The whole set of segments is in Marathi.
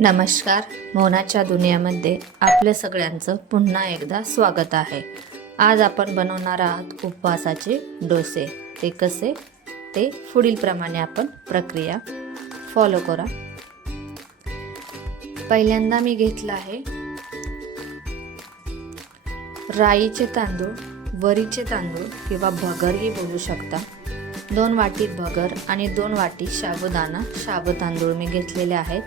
नमस्कार. मोनाच्या दुनियामध्ये आपल्या सगळ्यांचं पुन्हा एकदा स्वागत आहे. आज आपण बनवणार आहात उपवासाचे डोसे. ते कसे? ते पुढीलप्रमाणे आपण प्रक्रिया फॉलो करा. पहिल्यांदा मी घेतलं आहे राईचे तांदूळ वरीचे तांदूळ किंवा भगरही बोलू शकता. दोन वाटी भगर आणि दोन वाटी साबुदाणा साबू तांदूळ मी घेतलेले आहेत.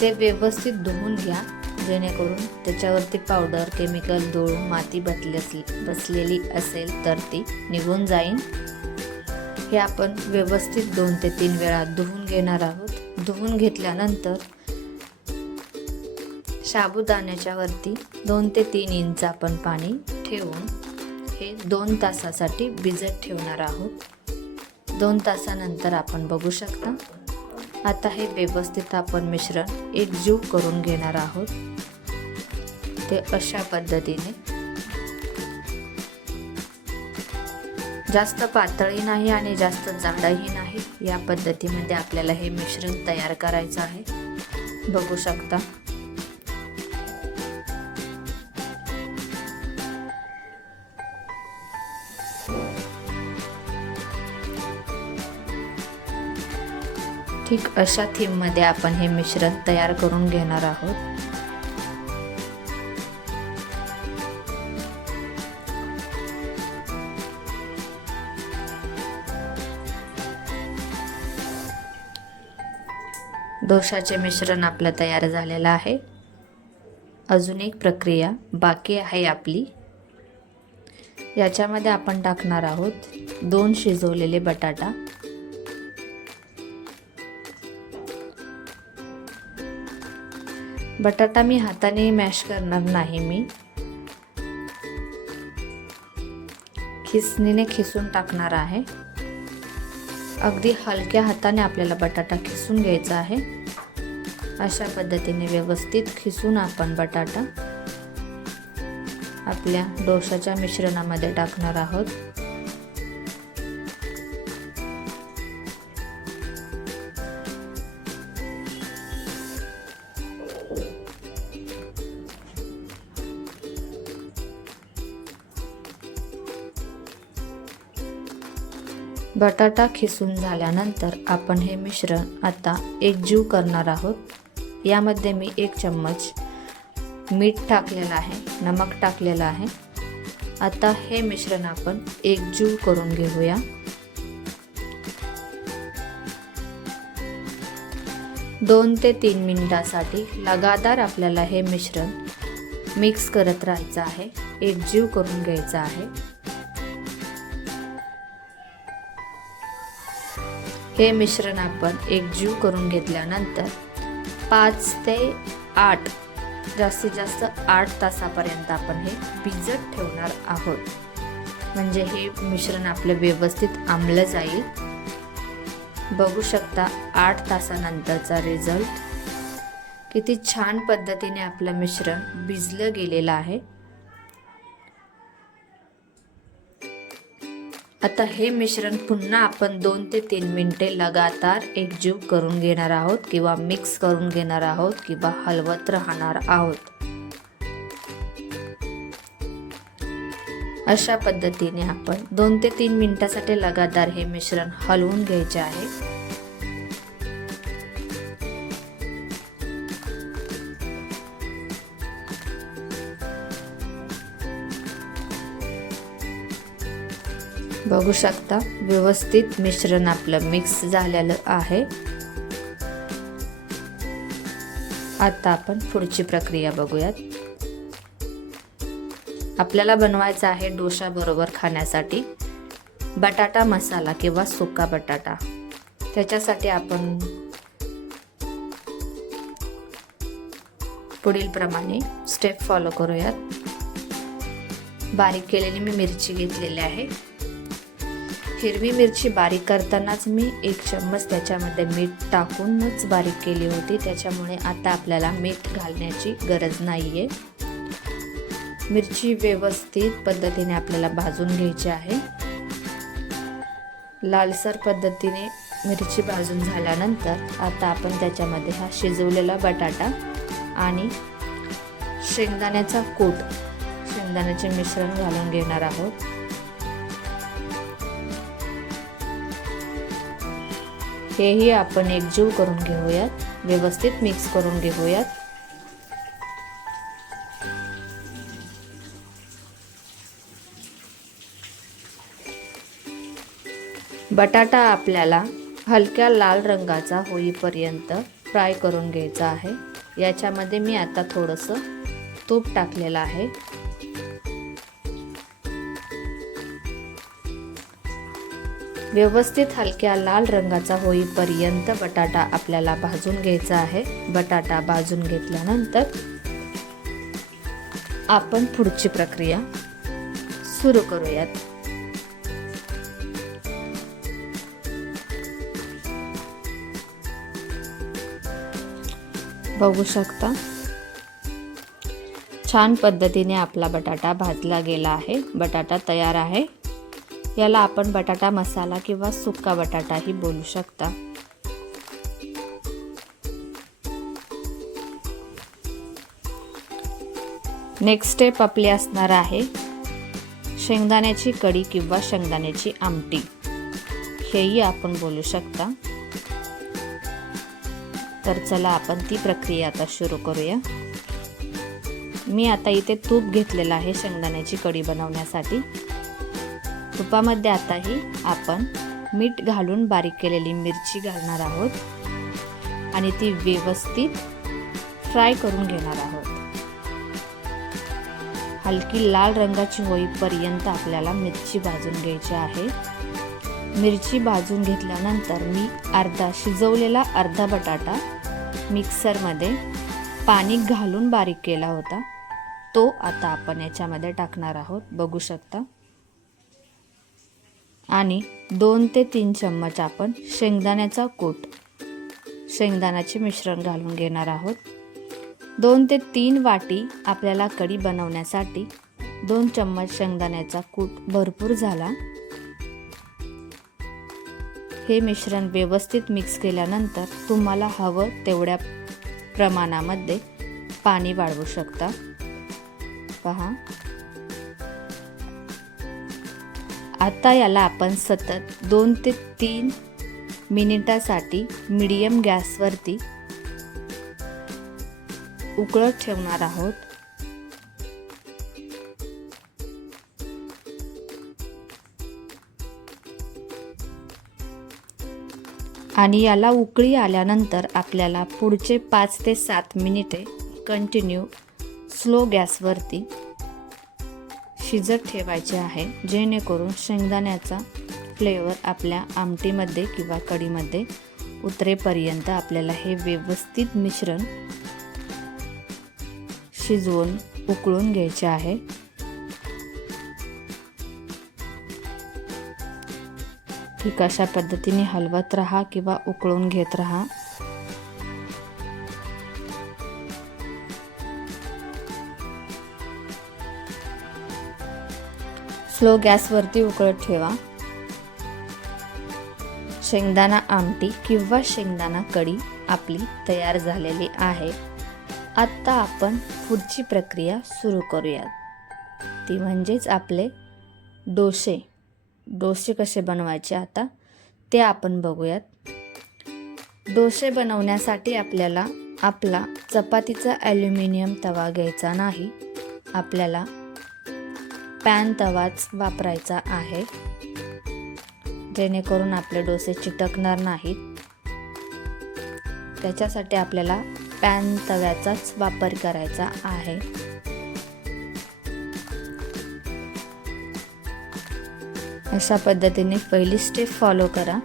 ते व्यवस्थित धुवून घ्या जेणेकरून त्याच्यावरती पावडर केमिकल धूळ माती बसली असली बसलेली असेल तर ती निघून जाईल हे आपण व्यवस्थित दोन ते तीन वेळा धुवून घेणार आहोत. धुवून घेतल्यानंतर साबुदाण्याच्या वरती दोन ते तीन इंच आपण पाणी ठेवून हे दोन तासासाठी भिजत ठेवणार आहोत. दोन तासानंतर आपण बघू शकता. आता हे व्यवस्थित आपण मिश्रण एकजीव करून घेणार आहोत. ते अशा पद्धतीने. जास्त पातळी नाही आणि जास्त जाडही नाही. या पद्धतीमध्ये आपल्याला हे मिश्रण तयार करायचं आहे. बघू शकता. ठीक अशा थीममध्ये आपण हे मिश्रण तयार करून घेणार आहोत. डोशाचे मिश्रण आपलं तयार झालेलं आहे. अजून एक प्रक्रिया बाकी आहे आपली. याच्यामध्ये आपण टाकणार आहोत दोन शिजवलेले बटाटा. बटाटा मी हाताने मॅश करणार नाही मी. खिसणीने खिसून टाकणार आहे. अगदी हलक्या हाताने आपल्याला बटाटा खिसून घ्यायचा आहे. अशा पद्धतीने व्यवस्थित खिसून आपण बटाटा आपल्या डोशाच्या मिश्रणामध्ये टाकणार आहोत. बटाटा खिसून झाल्यानंतर आपण हे मिश्रण आता एकजीव करणार आहोत. यामध्ये मी एक चम्मच मीठ टाकलेलं आहे नमक टाकलेलं आहे. आता हे मिश्रण आपण एकजीव करून घेऊया. दोन ते तीन मिनिटासाठी लगातार आपल्याला हे मिश्रण मिक्स करत राहायचं आहे एकजीव करून घ्यायचं आहे. हे मिश्रण आपण एकजीव करून घेतल्यानंतर पाच ते आठ जास्तीत जास्त आठ तासापर्यंत आपण हे भिजत ठेवणार आहोत. म्हणजे हे मिश्रण आपलं व्यवस्थित आंबलं जाईल. बघू शकता आठ तासानंतरचा रिझल्ट किती छान पद्धतीने आपलं मिश्रण भिजलं गेलेलं आहे. आता हे मिश्रण पुन्हा आपण दोन ते तीन मिनटे लगातार एकजीव करून घेणार आहोत किंवा मिक्स करून घेणार आहोत किंवा हलवत राहणार आहोत. अशा पद्धतीने आपण दोन ते तीन मिनिटासाठी लगातार हे मिश्रण हलवून घ्यायचे आहे. बघू शकता. व्यवस्थित मिश्रण आपलं मिक्स झालेलं आहे. आता आपण पुढची प्रक्रिया बघूयात. आपल्याला बनवायचा आहे डोशा बरोबर खाण्यासाठी. बटाटा मसाला किंवा सुका बटाटा. त्याच्यासाठी आपण पुढील प्रमाणे स्टेप फॉलो करूयात. बारीक केलेली मी मिरची घेतलेली आहे. हिरवी मिरची बारीक करतानाच मी एक चम्मच त्याच्यामध्ये मीठ टाकूनच बारीक केली होती. त्याच्यामुळे आता आपल्याला मीठ घालण्याची गरज नाही आहे मिरची व्यवस्थित पद्धतीने आपल्याला भाजून घ्यायची आहे. लालसर पद्धतीने मिरची भाजून झाल्यानंतर आता आपण त्याच्यामध्ये हा शिजवलेला बटाटा आणि शेंगदाण्याचा कूट शेंगदाण्याचे मिश्रण घालून घेणार आहोत. हेही आपण एकजीव करून घेऊयात. व्यवस्थित मिक्स करून घेऊयात. बटाटा आपल्याला हलक्या लाल रंगाचा होईपर्यंत फ्राय करून घ्यायचा आहे. याच्यामध्ये मी आता थोडंसं तूप टाकलेलं आहे. व्यवस्थित हलक्या लाल रंगाचा होईपर्यंत बटाटा आपल्याला भाजून घ्यायचा आहे. बटाटा भाजून घेतल्यानंतर आपण पुढची प्रक्रिया सुरू करूयात. बघू शकता. छान पद्धतीने आपला बटाटा भाजला गेला आहे. बटाटा तयार आहे. याला आपण बटाटा मसाला किंवा सुक्का बटाटाही बोलू शकता. नेक्स्ट स्टेप आपली असणार आहे शेंगदाण्याची कढी किंवा शेंगदाण्याची आमटी. हेही आपण बोलू शकता. तर चला आपण ती प्रक्रिया आता सुरू करूया. मी आता इथे तूप घेतलेलं आहे शेंगदाण्याची कढी बनवण्यासाठी. तुपामध्ये आताही आपण मीठ घालून बारीक केलेली मिरची घालणार आहोत. आणि ती व्यवस्थित फ्राय करून घेणार आहोत. हलकी लाल रंगाची होईपर्यंत आपल्याला मिरची भाजून घ्यायची आहे. मिरची भाजून घेतल्यानंतर मी अर्धा शिजवलेला अर्धा बटाटा मिक्सरमध्ये पाणी घालून बारीक केला होता. तो आता आपण याच्यामध्ये टाकणार आहोत. बघू शकता. आणि दोन ते तीन चम्मच आपण शेंगदाण्याचा कूट. शेंगदाण्याचे मिश्रण घालून घेणार आहोत. दोन ते तीन वाटी आपल्याला कढी बनवण्यासाठी दोन चम्मच शेंगदाण्याचा कूट भरपूर झाला. हे मिश्रण व्यवस्थित मिक्स केल्यानंतर तुम्हाला हवं तेवढ्या प्रमाणामध्ये पाणी वाढवू शकता. पहा. आता याला आपण सतत दोन ते तीन मिनिटासाठी मीडियम गॅसवरती उकळत ठेवणार आहोत. आणि याला उकळी आल्यानंतर आपल्याला पुढचे पाच ते सात मिनिटे कंटिन्यू स्लो गॅसवरती शिजत ठेवायचे आहे जेणेकरून शेंगदाण्याचा फ्लेवर आपल्या आमटीमध्ये किंवा कढीमध्ये उतरेपर्यंत आपल्याला हे व्यवस्थित मिश्रण शिजवून उकळून घ्यायचे आहे. ठीक अशा पद्धतीने हलवत राहा किंवा उकळून घेत राहा. स्लो गॅसवरती उकळत ठेवा. शेंगदाणा आमटी किंवा शेंगदाणा कढी आपली तयार झालेली आहे. आत्ता आपण पुढची प्रक्रिया सुरू करूयात. ती म्हणजेच आपले डोसे. डोसे कसे बनवायचे आता? ते आपण बघूयात. डोसे बनवण्यासाठी आपल्याला आपला चपातीचा ॲल्युमिनियम तवा घ्यायचा नाही. आपल्याला पॅन तवाच वापरायचा आहे. जेणेकरून आपले डोसे चिटकणार नाहीत. त्याच्यासाठी आपल्याला पॅन तव्याचाच वापर करायचा आहे. अशा पद्धतीने पहिली स्टेप फॉलो करा.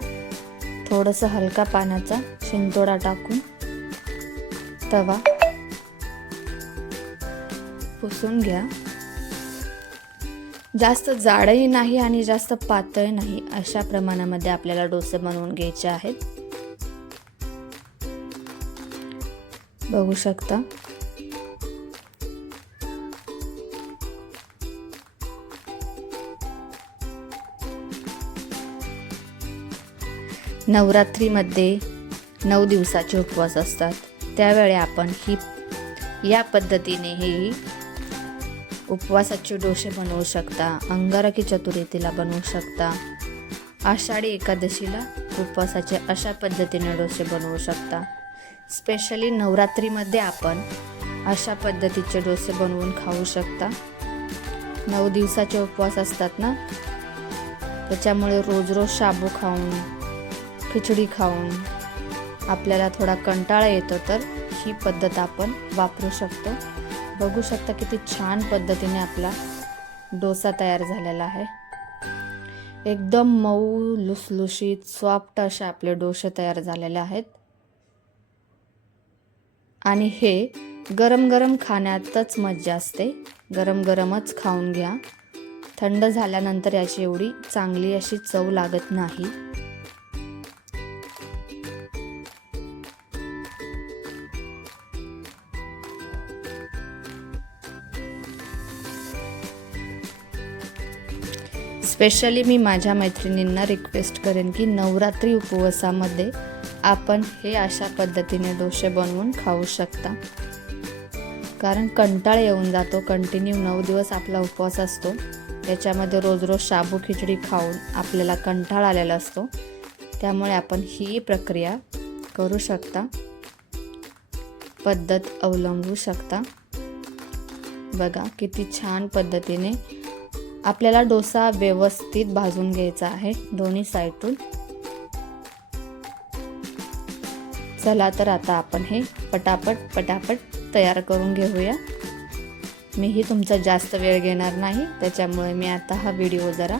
थोडंसं हलका पाण्याचा शिंतोडा टाकून तवा पुसून घ्या. जास्त जाडही नाही आणि जास्त पातळ नाही अशा प्रमाणामध्ये आपल्याला डोसे बनवून घ्यायचे आहेत. बघू शकता. नवरात्रीमध्ये नऊ दिवसाचे उपवास असतात. त्यावेळी आपण ही या पद्धतीने ही उपवासाचे डोसे बनवू शकता अंगारकी चतुर्थीला बनवू शकता. आषाढी एकादशीला उपवासाचे अशा पद्धतीने डोसे बनवू शकता. स्पेशली नवरात्रीमध्ये आपण अशा पद्धतीचे डोसे बनवून खाऊ शकता. नऊ दिवसाचे उपवास असतात ना? त्याच्यामुळे रोज रोज शाबू खाऊन खिचडी खाऊन आपल्याला थोडा कंटाळा येतो तर ही पद्धत आपण वापरू शकतो. बघू शकता किती छान पद्धतीने आपला डोसा तयार झालेला आहे. एकदम मऊ लुसलुशीत सॉफ्ट असे आपले डोसे तयार झालेले आहेत. आणि हे गरम गरम खाण्यातच मज्जा असते. गरम गरमच खाऊन घ्या. थंड झाल्यानंतर याची एवढी चांगली अशी चव लागत नाही. स्पेशली मी माझ्या मैत्रिणींना रिक्वेस्ट करेन की नवरात्री उपवासामध्ये आपण हे अशा पद्धतीने डोसे बनवून खाऊ शकता. कारण कंटाळ येऊन जातो कंटिन्यू नऊ दिवस आपला उपवास असतो. त्याच्यामध्ये रोज रोज शाबू खिचडी खाऊन आपल्याला कंटाळ आलेला असतो. त्यामुळे आपण ही प्रक्रिया करू शकता. पद्धत अवलंबू शकता. बघा किती छान पद्धतीने आपल्याला डोसा व्यवस्थित भाजून घ्यायचा आहे दोन्ही साईडून चला तर आता आपण हे पटापट पटापट तयार करून घेऊया. मीही तुमचा जास्त वेळ घेणार नाही त्याच्यामुळे मी आता हा व्हिडिओ जरा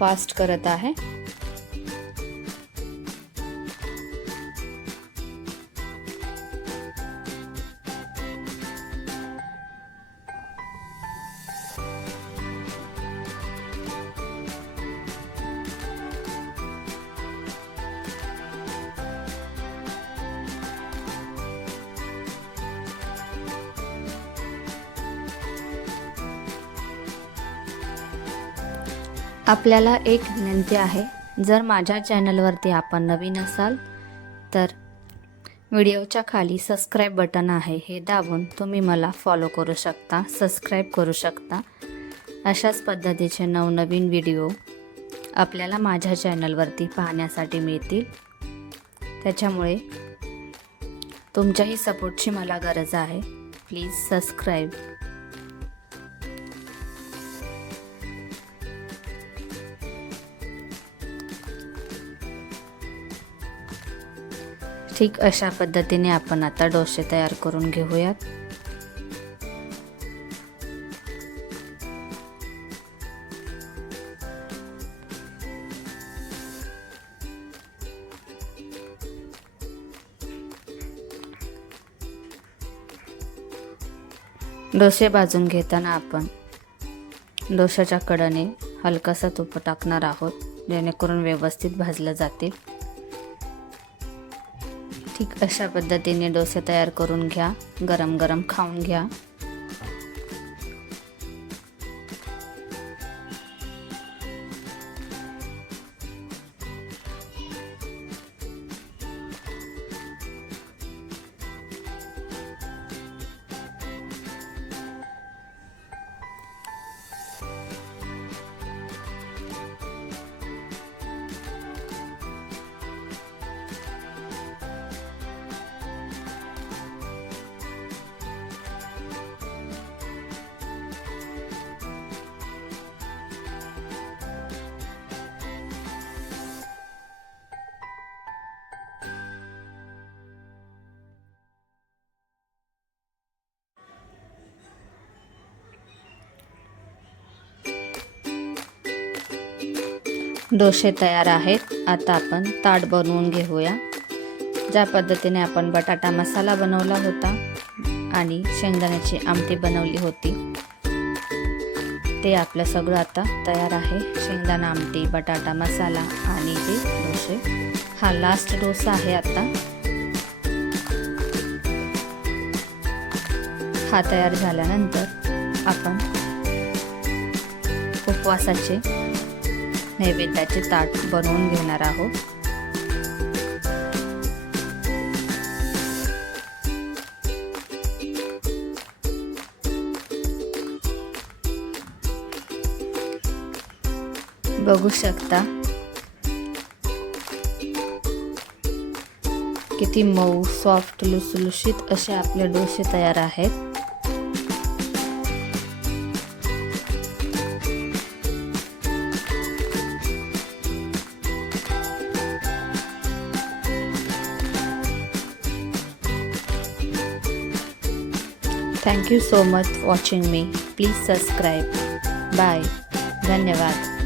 फास्ट करत आहे. आपल्याला एक विनंती आहे जर माझ्या चॅनलवरती आपण नवीन असाल तर व्हिडिओच्या खाली सबस्क्राईब बटन आहे हे दाबून तुम्ही मला फॉलो करू शकता सबस्क्राईब करू शकता. अशाच पद्धतीचे नवनवीन व्हिडिओ आपल्याला माझ्या चॅनलवरती पाहण्यासाठी मिळतील. त्याच्यामुळे तुमच्याही सपोर्टची मला गरज आहे. प्लीज सबस्क्राईब ठीक अशा पद्धतीने आपण आता डोसे तयार करून घेऊयात. डोसे भाजून घेताना आपण डोशाच्या कडाने हलकासा तूप टाकणार आहोत जेणेकरून व्यवस्थित भाजलं जातील. ठीक अशा पद्धतीने डोसे तयार करून घ्या. गरम गरम खाऊन घ्या. डोसे तयार आहेत. आता आपण ताट बनवून घेऊया. ज्या पद्धतीने आपण बटाटा मसाला बनवला होता आणि शेंगदाण्याची आमटी बनवली होती ते आपलं सगळं आता तयार आहे. शेंगदाणा आमटी बटाटा मसाला आणि ते डोसे. हा लास्ट डोसा आहे आता. हा तयार झाल्यानंतर आपण उपवासाचे नैवेद्याचे ताट बनवून घेणार आहोत. बघू शकता. किती मऊ सॉफ्ट लुसलुशीत असे आपले डोसे तयार आहेत. Thank you so much watching me please subscribe bye धन्यवाद